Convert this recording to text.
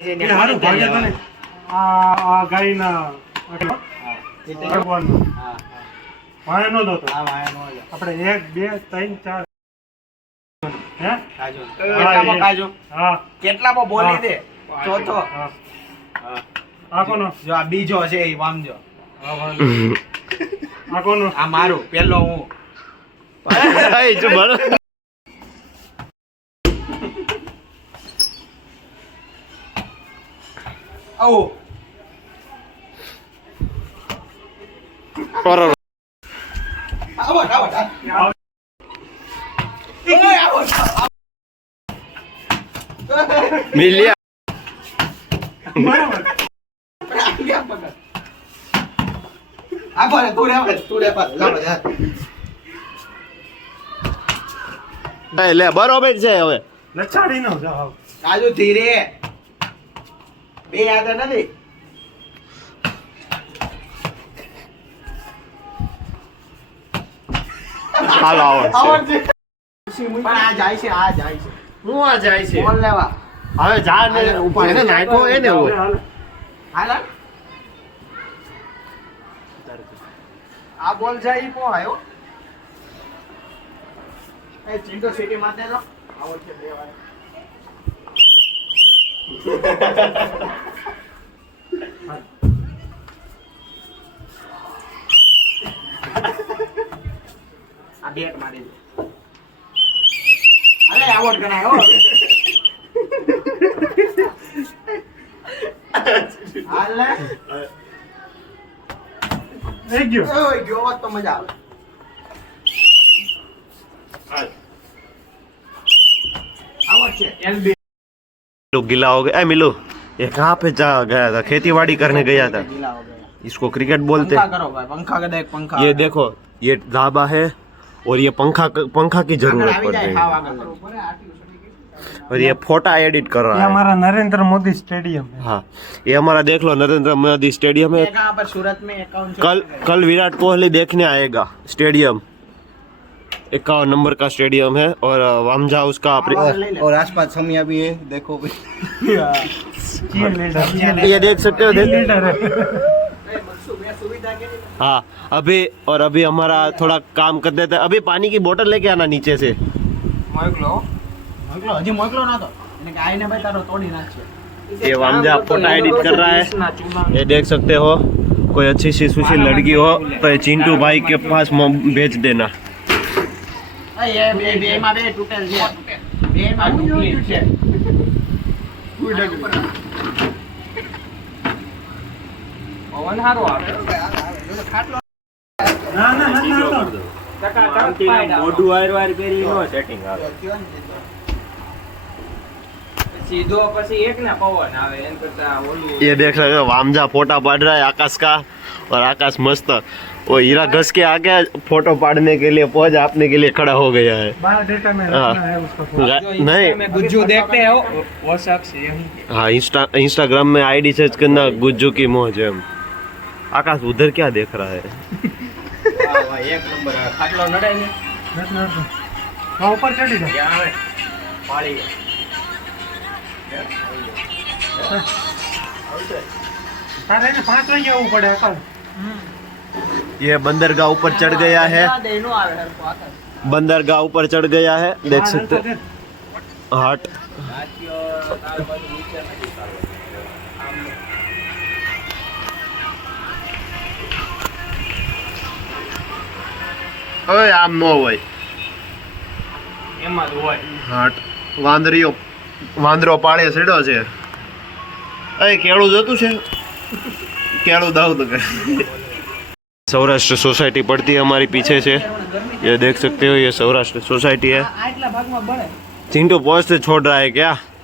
હારું ભાગે તને આ ગાયના ભગવાનનો વાયનો જ હતો. આપણે 1 2 3 4 હે કેટલામાં બોલી દે ચોથો. આ કોનો? જો આ બીજો છે એ વામજો. આ કોનો? આ મારું પેલો હું. આવો મિલિયા લે બરોબર છે હવે લચાડી નો જાવ. કાજુ ધીરે બે યાદ નથી. હાલો આવડશે પણ આ જાય છે આ જાય છે હું આ જાય છે બોલ લેવા હવે જા ને ઉપર એને નાખ્યો એને હોય હાલ આ બોલ જાય ઈ કોણ આવ્યો એ ચિંટો સિટી માં દેલો આવડ છે બે વાર આ બેટ મારી દે અરે આવડ ગણાય હો હાલે થઈ ગયો. ઓય ગયો હોત તો મજા આવે આવડ છે એલબી लोग गिला हो गया मिलो ये कहाँ पे जा गया था खेती बाड़ी करने गया था गीला हो गया इसको क्रिकेट बोलते पंखा करो भाई पंखा का देख पंखा ये देखो ये ढाबा है और ये पंखा की जरूरत આવી पड़ જાય रही ખાવ है આગળ और ये फोटा एडिट कर ये रहा है हमारा नरेंद्र मोदी स्टेडियम है. हाँ ये हमारा देख लो नरेंद्र मोदी स्टेडियम है ये कहाँ पर सूरत में अकाउंट कल विराट कोहली देखने आएगा स्टेडियम 51 नंबर का स्टेडियम है और वामजा उसका और आसपास समिया भी है देखो ये देख सकते हो लीडर है. हाँ अभी और अभी हमारा थोड़ा काम कर देते हैं अभी पानी की बोतल लेके आना नीचे से મોકલો હજી મોકલો ના તો એને કે આઈને ભાઈ તારો તોડી નાખશે ये वामजा फोटा एडिट कर रहा है ये देख सकते हो कोई अच्छी सी सुशील लड़की हो तो ये चिंटू भाई के पास भेज देना એ બે માં બે તૂટેલ છે બે માં તૂટેલ છે પવન હારો આવે ખાટલો ના ના ના ના મોઢું વાર પેરી નો સેટિંગ આવે સીધો પછી એક ના પવન આવે એમ કરતા ઓલું ये देख सकते हो वामजा फोटा पाड़ रहा है आकाश का और आकाश मस्त वो हीरा घस के आगे फोटो पाड़ने के लिए पोज आपने के लिए खड़ा हो गया है बायोडेटा में रखना है उसको. नहीं में गुज्जू देखते हो वो शख्स यही हाँ इंस्टाग्राम में आईडी सर्च करना गुज्जू की मौज है आकाश उधर क्या देख रहा है એક નંબર ખાટલો નડાય ને हाँ ऊपर चढ़ी जाओ. ત્યાં આવે પાળી तारे ने 5 વાગે આવવું પડે અકલ. ये बंदरगाह ऊपर चढ़ गया है દેનો આવે હરકો આકાશ बंदरगाह ऊपर चढ़ गया है देख सकते हाट નાચ્યો તાર બાજુ નીચે નથી ચાલતો ओए आम नो होय એમાં જ હોય હાટ વાંદરો પાળે ચડ્યો છે એ કેળું જતું છે કેળું દાવ તો કે सौराष्ट्र सोसाइटी पड़ती है हमारी पीछे से ये देख सकते हो ये सौराष्ट्र सोसाइटी है આટલા ભાગમાં બળે चिंटू पहुंच से छोड़ रहा है क्या